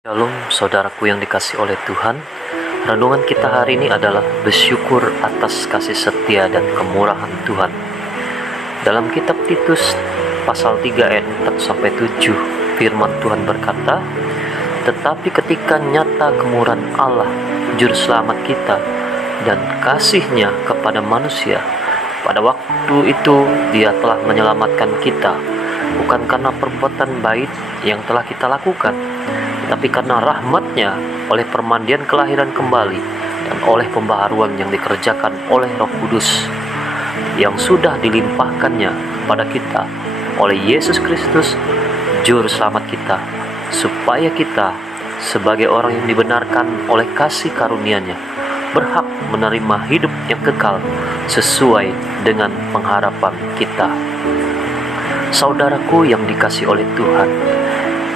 Shalom saudaraku yang dikasih oleh Tuhan. Renungan kita hari ini adalah bersyukur atas kasih setia dan kemurahan Tuhan. Dalam kitab Titus pasal 3 ayat 4-7, firman Tuhan berkata, "Tetapi ketika nyata kemurahan Allah, juru selamat kita, dan kasih-Nya kepada manusia, pada waktu itu Dia telah menyelamatkan kita, bukan karena perbuatan baik yang telah kita lakukan, tapi karena rahmat-Nya oleh permandian kelahiran kembali dan oleh pembaharuan yang dikerjakan oleh Roh Kudus yang sudah dilimpahkannya kepada kita oleh Yesus Kristus, Juru Selamat kita, supaya kita sebagai orang yang dibenarkan oleh kasih karunia-Nya berhak menerima hidup yang kekal sesuai dengan pengharapan kita." Saudaraku yang dikasih oleh Tuhan,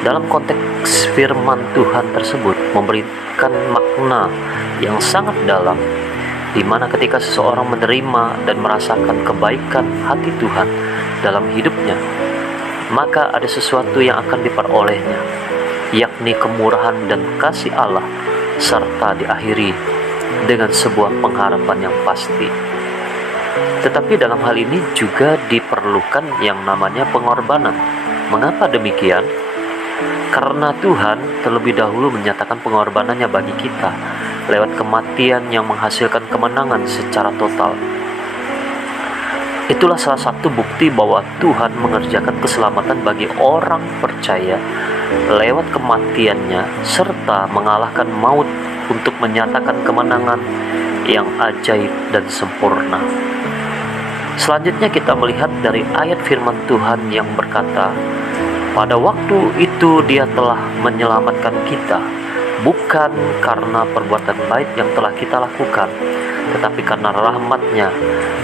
dalam konteks firman Tuhan tersebut memberikan makna yang sangat dalam, di mana ketika seseorang menerima dan merasakan kebaikan hati Tuhan dalam hidupnya, maka ada sesuatu yang akan diperolehnya, yakni kemurahan dan kasih Allah, serta diakhiri dengan sebuah pengharapan yang pasti. Tetapi dalam hal ini juga diperlukan yang namanya pengorbanan. Mengapa demikian? Karena Tuhan terlebih dahulu menyatakan pengorbanannya bagi kita lewat kematian yang menghasilkan kemenangan secara total. Itulah salah satu bukti bahwa Tuhan mengerjakan keselamatan bagi orang percaya lewat kematian-Nya serta mengalahkan maut untuk menyatakan kemenangan yang ajaib dan sempurna. Selanjutnya kita melihat dari ayat firman Tuhan yang berkata, "Pada waktu itu Dia telah menyelamatkan kita, bukan karena perbuatan baik yang telah kita lakukan, tetapi karena rahmat-Nya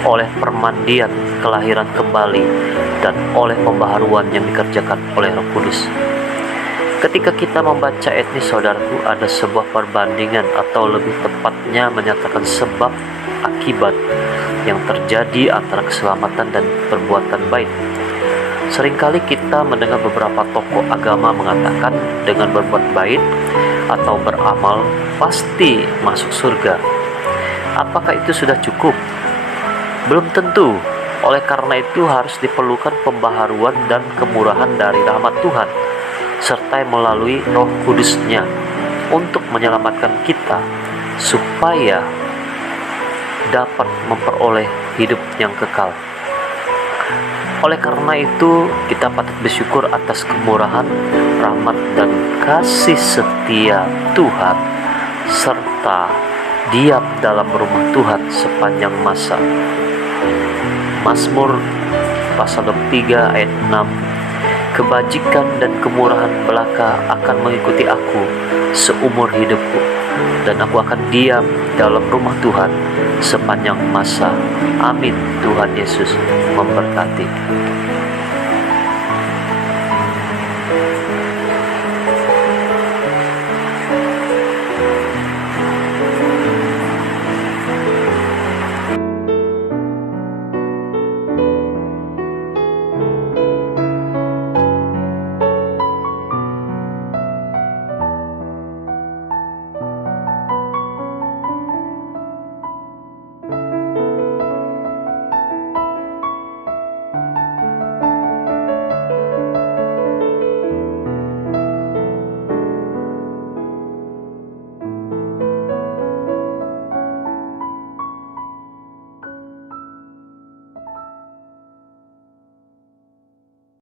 oleh permandian kelahiran kembali dan oleh pembaharuan yang dikerjakan oleh Roh Kudus." Ketika kita membaca ayat ini, saudaraku, ada sebuah perbandingan atau lebih tepatnya menyatakan sebab akibat yang terjadi antara keselamatan dan perbuatan baik. Seringkali kita mendengar beberapa tokoh agama mengatakan dengan berbuat baik atau beramal pasti masuk surga. Apakah itu sudah cukup? Belum tentu. Oleh karena itu harus diperlukan pembaharuan dan kemurahan dari rahmat Tuhan, serta melalui Roh Kudus-Nya untuk menyelamatkan kita supaya dapat memperoleh hidup yang kekal. Oleh karena itu, kita patut bersyukur atas kemurahan, rahmat, dan kasih setia Tuhan, serta diam dalam rumah Tuhan sepanjang masa. Mazmur pasal 3 ayat 6, "Kebajikan dan kemurahan belaka akan mengikuti aku seumur hidupku, dan aku akan diam dalam rumah Tuhan sepanjang masa." Amin. Tuhan Yesus memberkati.